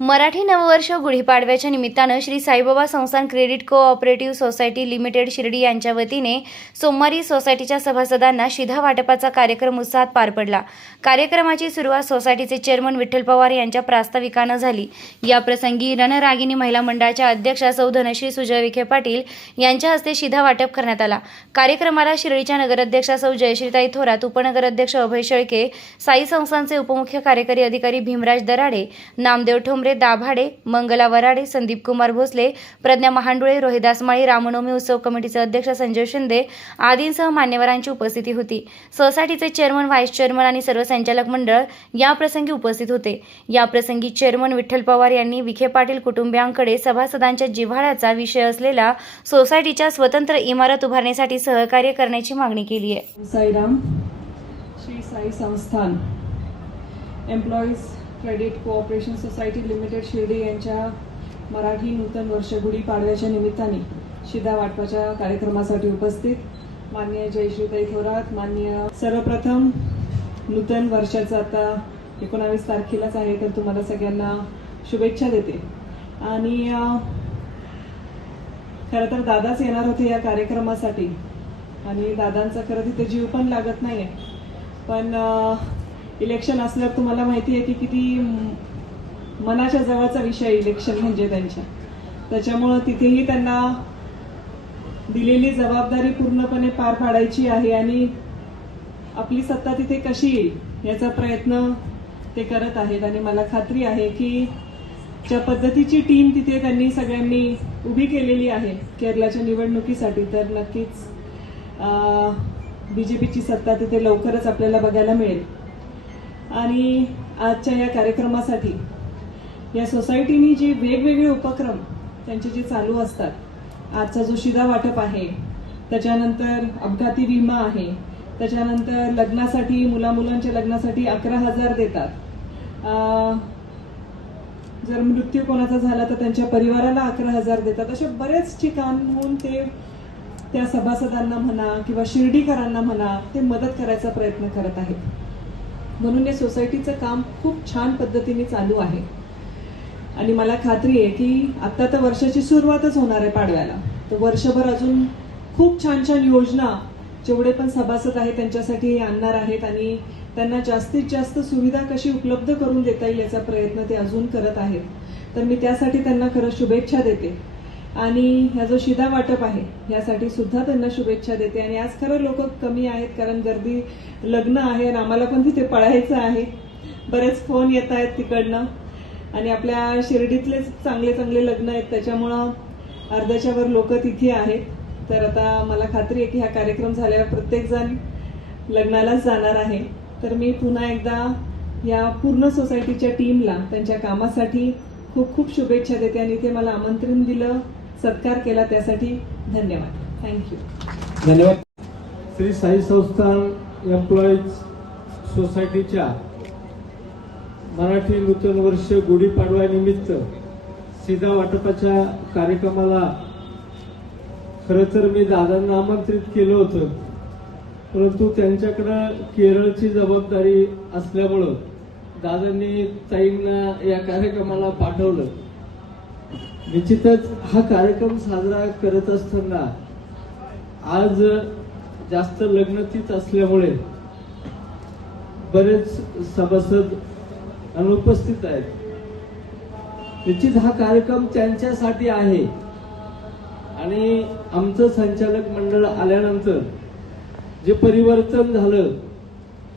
मराठी नववर्ष गुढीपाडव्याच्या निमित्तानं श्री साईबाबा संस्थान credit cooperative society limited Shirdi यांच्या वतीने सोमवारी सोसायटीच्या सभासदांना शिधा वाटपाचा कार्यक्रम उत्साहात पार पडला। कार्यक्रमाची सुरुवात सोसायटीचे चेअरमन विठ्ठल पवार यांच्या प्रास्ताविकानं झाली। या प्रसंगी रणरागिणी महिला मंडळाच्या अध्यक्षा सौ धनश्री सुजय विखे पाटील यांच्या हस्ते शिधा वाटप करण्यात आला। कार्यक्रमाला शिर्डीच्या नगराध्यक्षा सौ जयश्रीताई थोरात, उपनगराध्यक्ष अभय शेळके, साई संस्थानचे उपमुख्य कार्यकारी अधिकारी भीमराज दराडे, नामदेव ठोंबरे, दाभाडे, मंगला वराडे, संदीप कुमार भोसले, प्रज्ञा महांडुळे, रोहिदास माळी, रामनवमी उत्सव कमिटीचे अध्यक्ष संजय शिंदे आदींसह मान्यवरांची उपस्थिती होती। सोसायटीचे चेअरमन, व्हाईस चेअरमन आणि सर्व संचालक मंडळ या प्रसंगी उपस्थित होते। या प्रसंगी चेअरमन विठ्ठल पवार यांनी विखे पाटील कुटुंबियांकडे सभासदांच्या जिव्हाळ्याचा विषय असलेला सोसायटीच्या स्वतंत्र इमारत उभारण्यासाठी सहकार्य करण्याची मागणी केली आहे। साईराम, श्री साई संस्थान employees credit cooperation society limited Shirdi यांच्या मराठी नूतन वर्ष गुढीपाडव्याच्या निमित्ताने शिधा वाटपाच्या कार्यक्रमासाठी उपस्थित माननीय जयश्रीताई थोरात, माननीय सर्वप्रथम नूतन वर्षाचं आता 19 तारखेलाच आहे, तर तुम्हाला सगळ्यांना शुभेच्छा देते। आणि खरं तर दादाच येणार होते या कार्यक्रमासाठी आणि दादांचा खरं तिथे जीव पण लागत नाही आहे, पण इलेक्शन असल्यावर तुम्हाला माहिती आहे की किती मनाच्या जवळचा विषय इलेक्शन म्हणजे त्यांच्या, त्याच्यामुळं तिथेही त्यांना दिलेली जबाबदारी पूर्णपणे पार पाडायची आहे आणि आपली सत्ता तिथे कशी येईल याचा प्रयत्न ते करत आहेत। आणि मला खात्री आहे की ज्या पद्धतीची टीम तिथे त्यांनी सगळ्यांनी उभी केलेली आहे केरळच्या निवडणुकीसाठी, तर नक्कीच बीजेपीची सत्ता तिथे लवकरच आपल्याला बघायला मिळेल। आणि आजच्या या कार्यक्रमासाठी या सोसायटीनी जे वेगवेगळे उपक्रम त्यांचे जे चालू असतात, आजचा जो शिधा वाटप आहे, त्याच्यानंतर अपघाती विमा आहे, त्याच्यानंतर लग्नासाठी मुलांच्या लग्नासाठी 11,000 देतात, जर मृत्यू कोणाचा झाला तर त्यांच्या परिवाराला 11,000 देतात। अशा बरेच ठिकाणहून ते त्या सभासदांना म्हणा किंवा शिर्डीकरांना म्हणा ते मदत करायचा प्रयत्न करत आहेत। म्हणून या सोसायटीचं काम खूप छान पद्धतीने चालू आहे आणि मला खात्री आहे की आता तर वर्षाची सुरुवातच होणार आहे पाडव्याला, तर वर्षभर अजून खूप छान छान योजना जेवढे पण सभासद आहेत त्यांच्यासाठी आणणार आहेत आणि त्यांना जास्तीत जास्त सुविधा कशी उपलब्ध करून देता येईल याचा प्रयत्न ते अजून करत आहेत। तर मी त्यासाठी त्यांना खरं शुभेच्छा देते आणि ह्या जो शिधा वाटप आहे यासाठी सुद्धा त्यांना शुभेच्छा देते। आणि आज खरं लोक कमी आहेत कारण गर्दी, लग्न आहे आणि आम्हाला पण तिथे पळायचं आहे, बरेच फोन येत आहेत तिकडनं आणि आपल्या शिर्डीतले चांगले चांगले लग्न आहेत, त्याच्यामुळं अर्ध्याच्या वर लोक तिथे आहेत। तर आता मला खात्री आहे की हा कार्यक्रम झाल्यावर प्रत्येक जण लग्नालाच जाणार आहे। तर मी पुन्हा एकदा या पूर्ण सोसायटीच्या टीमला त्यांच्या कामासाठी खूप खूप शुभेच्छा देते आणि ते मला आमंत्रण दिलं, सत्कार केला, त्यासाठी धन्यवाद। थँक्यू। धन्यवाद। श्री साई संस्थान एम्प्लॉईज सोसायटीच्या मराठी नूतन वर्ष गुढीपाडव्यानिमित्त शिधा वाटपाच्या कार्यक्रमाला खरं तर मी दादांना आमंत्रित केलं होतं, परंतु त्यांच्याकडं केरळची जबाबदारी असल्यामुळं दादांनी ताईंना या कार्यक्रमाला पाठवलं। निश्चितच हा कार्यक्रम साजरा करत असताना आज जास्त लग्नतीत असल्यामुळे बरेच सभासद अनुपस्थित आहेत। निश्चित हा कार्यक्रम त्यांच्यासाठी आहे आणि आमचं संचालक मंडळ आल्यानंतर जे परिवर्तन झालं,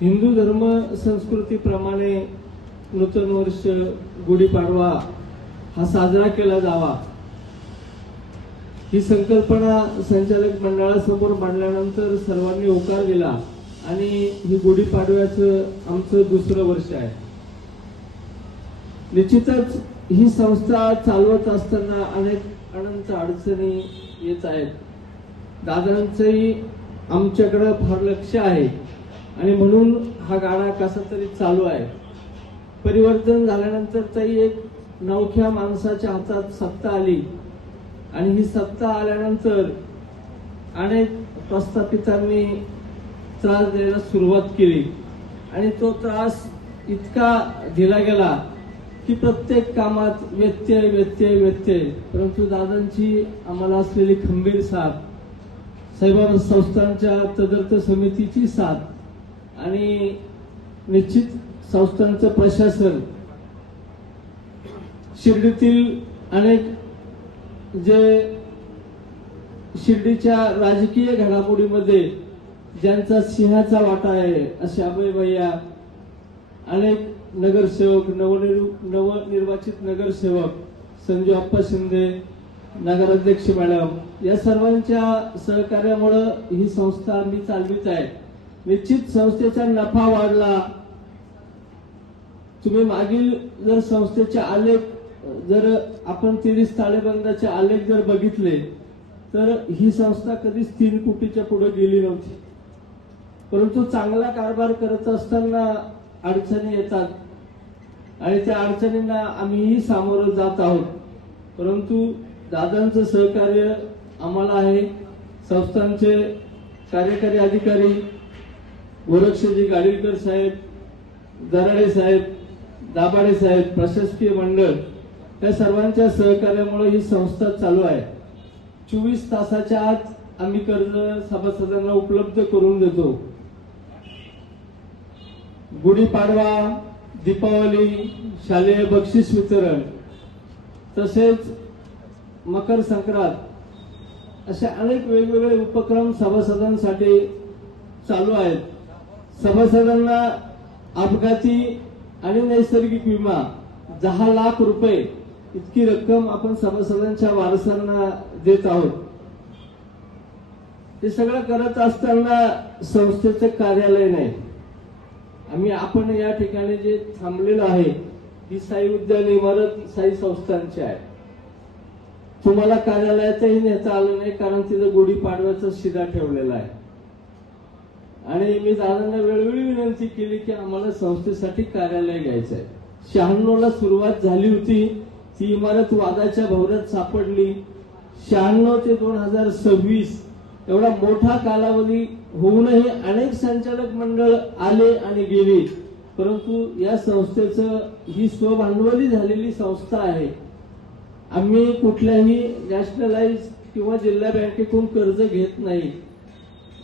हिंदू धर्म संस्कृतीप्रमाणे नूतन वर्ष गुढीपाडवा हा साजरा केला जावा ही संकल्पना संचालक मंडळासमोर मांडल्यानंतर सर्वांनी होकार दिला आणि ही गुढीपाडव्याचं आमचं दुसरं वर्ष आहे। निश्चितच ही संस्था चालवत असताना अनेक अनंत अडचणी येत आहेत। दादांचंही आमच्याकडे फार लक्ष आहे आणि म्हणून हा गाडा कसा तरी चालू आहे। परिवर्तन झाल्यानंतर तरी एक नवख्या माणसाच्या हातात सत्ता आली आणि ही सत्ता आल्यानंतर अनेक प्रस्थापितांनी त्रास द्यायला सुरुवात केली आणि तो त्रास इतका दिला गेला की प्रत्येक कामात व्यत्यय व्यत्यय व्यत्यय, परंतु दादांची आम्हाला असलेली खंबीर साथ, साईबाबा संस्थांच्या तदर्थ समितीची साथ आणि निश्चित संस्थांचं प्रशासन, शिर्डीतील अनेक जे शिर्डीच्या राजकीय घडामोडीमध्ये ज्यांचा सिंहाचा वाटा आहे असे अभय भैया, अनेक नगरसेवक, नवनिर्वाचित नगरसेवक, संजू अप्पा शिंदे, नगराध्यक्ष मॅडम, या सर्वांच्या सहकार्यामुळे ही संस्था मी चालवित आहे. निश्चित संस्थेचा नफा वाढला. तुम्ही मागील जर संस्थेचे आलेख, जर आपण 30 ताळेबंदाचे आलेख जर बघितले तर ही संस्था कधीच 3 कोटीच्या पुढे गेली नव्हती. परंतु चांगला कारभार करत असताना अडचणी येतात आणि त्या अडचणींना आम्हीही सामोरं जात आहोत. परंतु दादांचं सहकार्य आम्हाला आहे. संस्थांचे कार्यकारी अधिकारी गोरक्षजी गाडीलकर साहेब, दराडे साहेब, दाभाडे साहेब, प्रशासकीय मंडळ या सर्वांच्या सहकार्यामुळे ही संस्था चालू आहे. 24 तासाच्या आत आम्ही कर्ज सभासदांना उपलब्ध करून देतो. गुढीपाडवा, दीपावली, शालेय बक्षीस वितरण, तसेच मकर संक्रांत असे अनेक वेगवेगळे उपक्रम सभासदांसाठी चालू आहेत. सभासदांना अपघाती आणि नैसर्गिक विमा 10 लाख रुपये इतकी रक्कम आपण सभासदांच्या वारसांना देत आहोत. हे सगळं करत असताना संस्थेचं कार्यालय नाही. आपण या ठिकाणी जे थांबलेलो आहे ही साई उद्यान इमारत साई संस्थांची आहे. तुम्हाला कार्यालयातही नेता आलं नाही कारण तिथं गुढीपाडव्याचा शिदा ठेवलेला आहे. आणि मी दादांना वेळोवेळी विनंती केली की आम्हाला संस्थेसाठी कार्यालय घ्यायचं आहे. 96 ला सुरुवात झाली होती. ती इमारत वादाच्या भोवऱ्यात सापडली. 96 ते 2026 एवढा मोठा कालावधी होऊनही अनेक संचालक मंडळ आले आणि गेली, परंतु या संस्थेचं ही स्वभांडवली झालेली संस्था आहे. आम्ही कुठल्याही नॅशनलाइज किंवा जिल्हा बँकेतून कर्ज घेत नाही.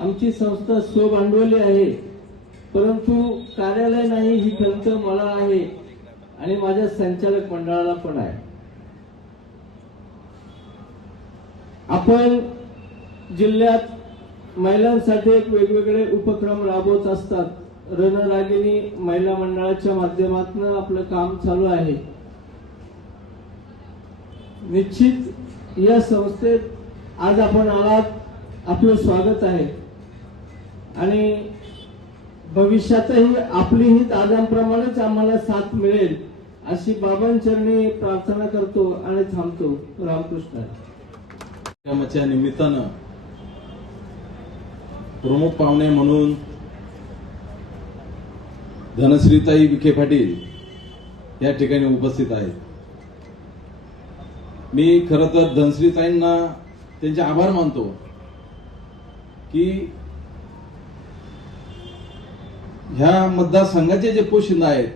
आमची संस्था स्वभांडवली आहे. परंतु कार्यालय नाही ही खंत मला आहे आणि माझ्या संचालक मंडळाला पण आहे. आपण जिल्ह्यात महिलांसाठी एक वेगवेगळे उपक्रम राबवत असतात. रणरागिणी महिला मंडळाच्या माध्यमातून आपलं काम चालू आहे. निश्चित या संस्थेत आज आपण आलात, आपलं स्वागत आहे आणि भविष्यातही आपली ही दादांप्रमाणेच आम्हाला साथ मिळेल अशी बाबांचरणी प्रार्थना करतो आणि थांबतो. रामकृष्ण. कार्यक्रमाच्या निमित्तानं प्रमुख पाहुणे म्हणून धनश्रीताई विखे पाटील या ठिकाणी उपस्थित आहेत. मी खरं तर धनश्रीताईंना त्यांचे आभार मानतो की ह्या मतदारसंघाचे जे पोशिंदा आहेत,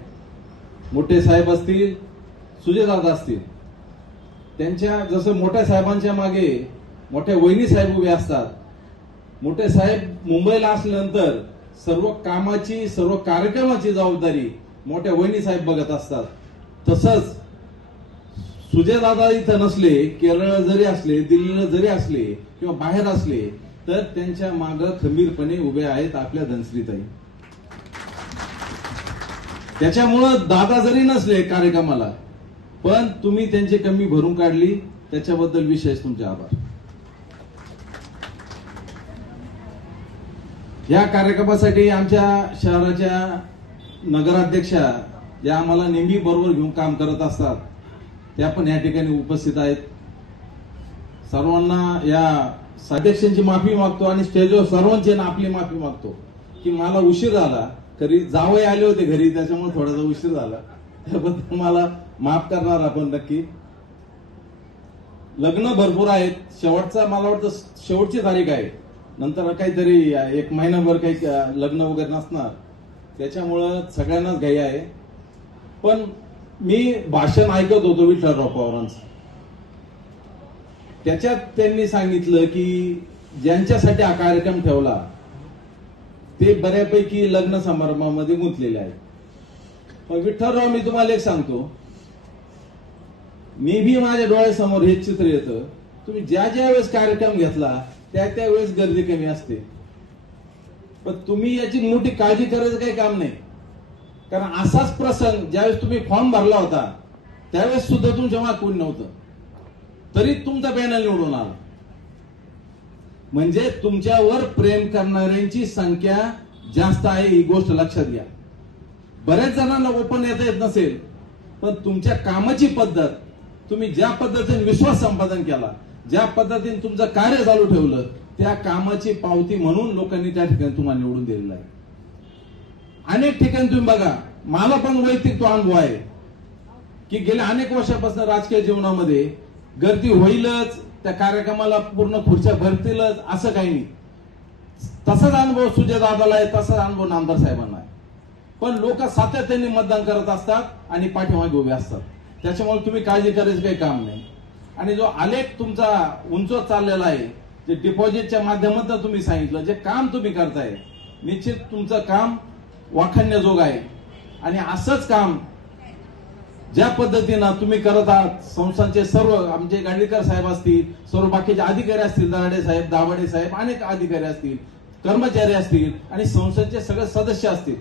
मोठे साहेब असतील, सुजयदादा असतील, त्यांच्या जसं मोठ्या साहेबांच्या मागे मोठ्या वहिनी साहेब उभे असतात. मोठे साहेब मुंबईला असल्यानंतर सर्व कामाची, सर्व कार्यक्रमाची जबाबदारी मोठ्या वहिनी साहेब बघत असतात. तसंच सुजयदादा इथं नसले, केरळ जरी असले, दिल्लीला जरी असले किंवा बाहेर असले तर त्यांच्या मागे खंबीरपणे उभे आहेत आपल्या धनश्रीताई. त्याच्यामुळं दादा जरी नसले कार्यक्रमाला पण तुम्ही त्यांची कमी भरून काढली, त्याच्याबद्दल विशेष तुमचे आभार. या कार्यक्रमासाठी आमच्या शहराच्या नगराध्यक्षा ज्या आम्हाला नेहमी बरोबर घेऊन काम करत असतात त्या पण या ठिकाणी उपस्थित आहेत. सर्वांना या अध्यक्षांची माफी मागतो आणि स्टेजवर सर्वांची आपली माफी मागतो की मला उशीर झाला. घरी जावई आले होते घरी, त्याच्यामुळे थोडासा उशीर झाला, त्याबद्दल मला माफ करणार आपण नक्की. लग्न भरपूर आहेत. शेवटचा मला वाटतं शेवटची तारीख आहे, नंतर काहीतरी 1 महिनाभर काही लग्न वगैरे नसणार, त्याच्यामुळं सगळ्यांनाच घाई आहे. पण मी भाषण ऐकत होतो विठ्ठलराव पवारांचं. त्याच्यात त्यांनी सांगितलं की ज्यांच्यासाठी हा कार्यक्रम ठेवला ते बऱ्यापैकी लग्न समारंभामध्ये गुंतलेले आहेत. पण विठ्ठलराव, मी तुम्हाला एक सांगतो, मी बी माझ्या डोळ्यासमोर हे चित्र येतं. तुम्ही ज्या ज्या वेळेस कार्यक्रम घेतला त्या वेळेस गर्दी कमी असते, पण तुम्ही याची मोठी काळजी करायचं काही काम नाही. कारण असाच प्रसंग ज्यावेळेस तुम्ही फॉर्म भरला होता त्यावेळेस सुद्धा तुमच्या मागे कोणी नव्हतं, तरी तुमचा पॅनल निवडून आला. म्हणजे तुमच्यावर प्रेम करणाऱ्यांची संख्या जास्त आहे, ही गोष्ट लक्षात घ्या. बऱ्याच जणांना ओपन येता येत नसेल, पण तुमच्या कामाची पद्धत, तुम्ही ज्या पद्धतीने विश्वास संपादन केला, ज्या पद्धतीने तुमचं कार्य चालू ठेवलं, त्या कामाची पावती म्हणून लोकांनी त्या ठिकाणी तुम्हाला निवडून दिलेलं आहे. अनेक ठिकाणी तुम्ही बघा, मला पण वैयक्तिक तो अनुभव आहे की गेल्या अनेक वर्षापासून राजकीय जीवनामध्ये गर्दी होईलच, त्या कार्यक्रमाला पूर्ण खुर्च्या भरतीलच असं काही नाही. तसाच अनुभव सुजयदादाला आहे, तसाच अनुभव नामदार साहेबांना आहे. पण लोक सातत्याने मतदान करत असतात आणि पाठीमागे उभे असतात. त्याच्यामुळे तुम्ही काळजी करायचं काही काम नाही. आणि जो आलेख तुमचा उंचवत चाललेला आहे, जे डिपॉझिटच्या माध्यमातून तुम्ही सांगितलं, जे काम तुम्ही करताय, निश्चित तुमचं काम वाखाणण्याजोग आहे. आणि असंच काम ज्या पद्धतीनं तुम्ही करत आहात, संस्थांचे सर्व आमचे गाडीकर साहेब असतील, सर्व बाकीचे अधिकारी असतील, दराडे साहेब, दाभाडे साहेब, अनेक अधिकारी असतील, कर्मचारी असतील आणि संस्थेचे सगळे सदस्य असतील,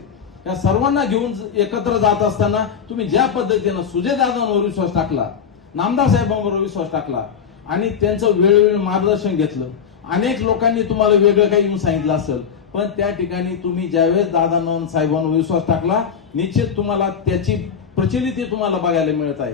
या सर्वांना घेऊन एकत्र जात असताना तुम्ही ज्या पद्धतीनं सुजयदादांवर विश्वास टाकला, नामदार साहेबांवर विश्वास टाकला आणि त्यांचं वेळोवेळी मार्गदर्शन घेतलं. अनेक लोकांनी तुम्हाला वेगळं काही येऊन सांगितलं असेल, पण त्या ठिकाणी तुम्ही ज्यावेळेस दादांना साहेबांवर विश्वास टाकला, निश्चित तुम्हाला त्याची प्रचिती तुम्हाला बघायला मिळत आहे.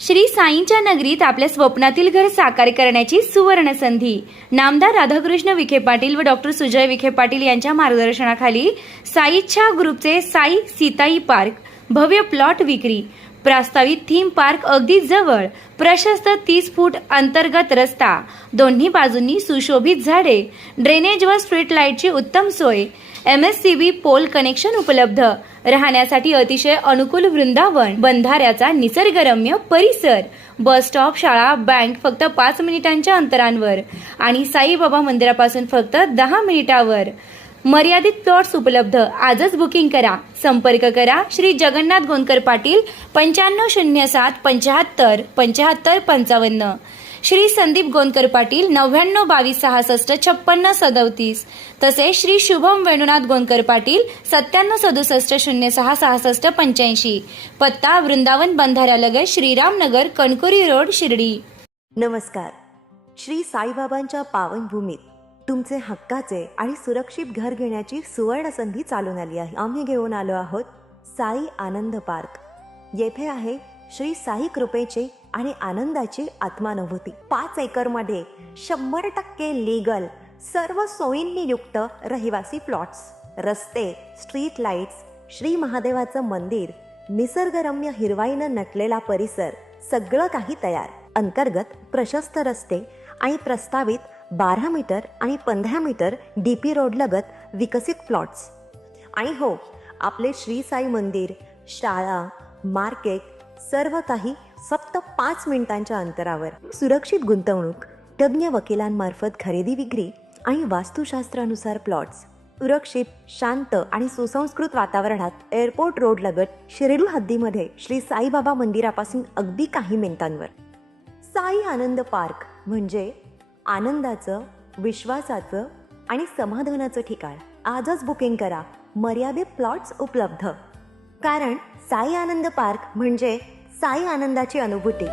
श्री साईंच्या नगरीत आपल्या स्वप्नातील घर साकार करण्याची सुवर्ण संधी. नामदार राधाकृष्ण विखे पाटील व डॉक्टर सुजय विखे पाटील यांच्या मार्गदर्शनाखाली साईच्या ग्रुपचे साई सीताई पार्क भव्य प्लॉट विक्री. प्रस्तावित थीम पार्क अगदी जवळ, प्रशस्त 30 फूट अंतर्गत रस्ता, दोन्ही बाजूंनी सुशोभित झाडे, ड्रेनेज व स्ट्रीट लाईटची उत्तम सोय, MSCB पोल कनेक्शन उपलब्ध, राहण्यासाठी अतिशय अनुकूल वृंदावन, बंधाऱ्याचा निसर्गरम्य परिसर, बस स्टॉप, शाळा, बँक फक्त 5 मिनिटांच्या अंतरावर आणि साईबाबा मंदिरापासून फक्त 10 मिनिटावर. मर्यादित प्लॉट्स उपलब्ध. आजच बुकिंग करा. संपर्क करा श्री जगन्नाथ गोंदकर पाटील 9507 75 75 55, श्री संदीप गोंदकर पाटील 99 22 66 56 37, तसेच श्री शुभम वेणुनाथ गोंदकर पाटील 97 67 06 66 85. पत्ता वृंदावन बंधाऱ्यालगत श्रीरामनगर, कणकोरी रोड, शिर्डी. नमस्कार. श्री साईबाबांच्या पावनभूमीत तुमचे हक्काचे आणि सुरक्षित घर घेण्याची सुवर्ण संधी चालून आली आहे. आम्ही घेऊन आलो आहोत साई आनंद पार्क. येथे आहे श्री साई कृपेचे आणि आनंदाची आत्मानुभूती. 5 एकरमध्ये 100% लीगल, सर्व सोयींनी युक्त रहिवासी प्लॉट्स, रस्ते, स्ट्रीट लाईट्स, श्री महादेवाचं मंदिर, निसर्गरम्य हिरवाईनं नटलेला परिसर, सगळं काही तयार. अंतर्गत प्रशस्त रस्ते आणि प्रस्तावित 12 मीटर आणि 15 मीटर DP रोड लगत विकसित प्लॉट्स. आणि हो, आपले श्री साई मंदिर, शाळा, मार्केट सर्व काही फक्त 5 मिनिटांच्या अंतरावर. सुरक्षित गुंतवणूक, तज्ज्ञ वकिलांमार्फत खरेदी विक्री आणि वास्तुशास्त्रानुसार प्लॉट्स. सुरक्षित, शांत आणि सुसंस्कृत वातावरणात एअरपोर्ट रोड लगत शिर्डी हद्दीमध्ये श्री साईबाबा मंदिरापासून अगदी काही मिनिटांवर. साई आनंद पार्क म्हणजे आनंदाचं, विश्वासाचं आणि समाधानाचं ठिकाण. आजच बुकिंग करा. मर्यादित प्लॉट्स उपलब्ध. कारण साई आनंद पार्क म्हणजे साई आनंदाची अनुभूती.